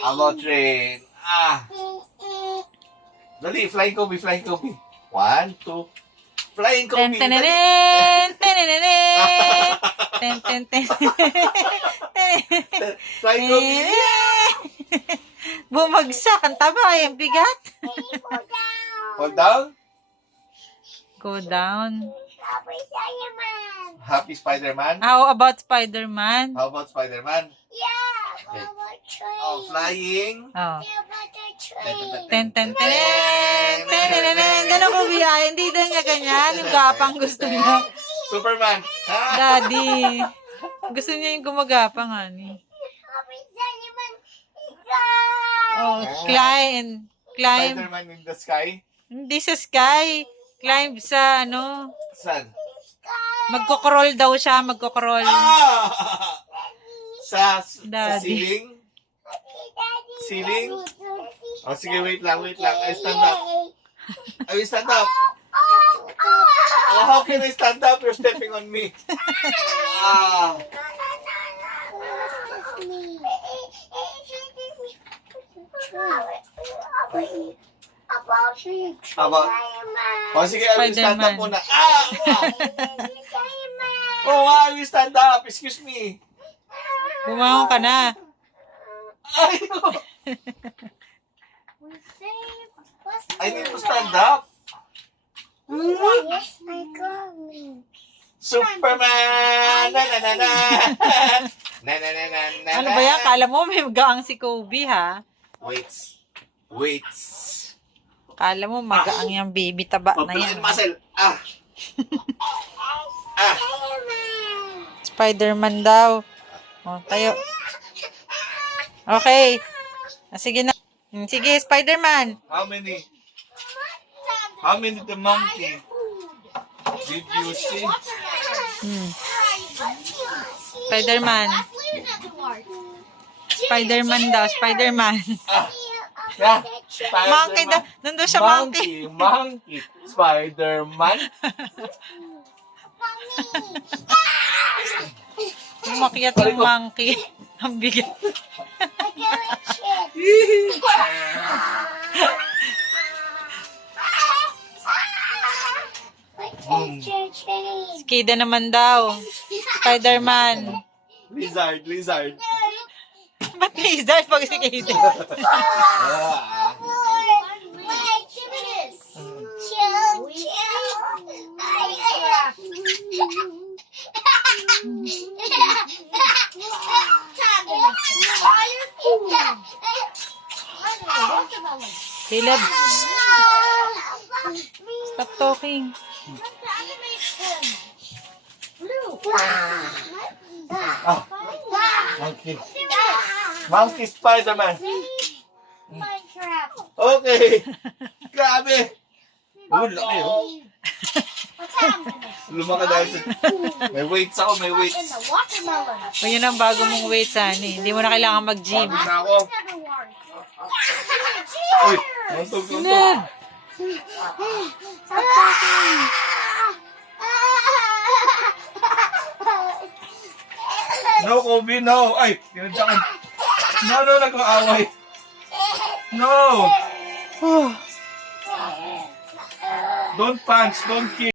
About train. Dali, flying Kobe, flying Kobe. 1, 2. Flying Kobe. Ten tenenen, tenenenen. Ten ten ten. Flying Kobe. Bumagsak ang taba, ang bigat. Hold down. Go down. Happy Spider-Man. How about Spider-Man? How about Spider-Man? Yeah. Okay. About train. Oh, flying. Oh. Yeah, about the train. Ten ten ten. Tenenenen. Ganun ko biya. Hindi daw niya ganyan. Yung gapang gusto niya. Superman. Daddy. Gusto niya yung gumagapang, honey. Happy Spider-Man. Oh, climb. Climb. Spider-Man in the sky. Hindi sa sky. Climb sa ano. Saan? Magko-crawl daw siya. Magko-crawl. Sa Daddy. ceiling. Ceiling. Oh, sige, wait lang. I stand up. I will stand up. Oh, how can I stand up? You're stepping on me. About. Oh, sige, I will stand up Spider-Man. muna. Oh, I will stand up. Excuse me. Bumangon ka na. Ay, no. I need to stand up. Yes, I coming. Superman! Na na na na! Na na na na na. Ano ba yan? Kala mo may magaang si Kobe, ha? Weights. Kala mo magaang yung baby taba na Pagpiliin yan. muscle. Spider-Man daw. O, tayo. Okay. Sige na. Sige, Spider-Man. How many? How many the monkey? Did you see? Spider-Man. Spider-Man daw. Spider-Man. Yeah. Monkey daw. Nandun siya, monkey. Monkey. Spider-Man. Umakyat yung monkey. Ang bigat. Kida naman daw. Spider-Man. Lizard. Ba't lizard pag si Kida? Caleb, stop talking. Monkey. Monkey Spider-Man. Okay. Grabe. Laki oh. Lumaka dahil sa... May weights ako, may weights. O yun ang bago mong weights, honey. Hindi mo na kailangan mag-gym. Bago na ako. Uy, tuntog. No, Kobe, no. Ay, tinadyakan. No, nag-aaway. No. Don't punch, don't kick.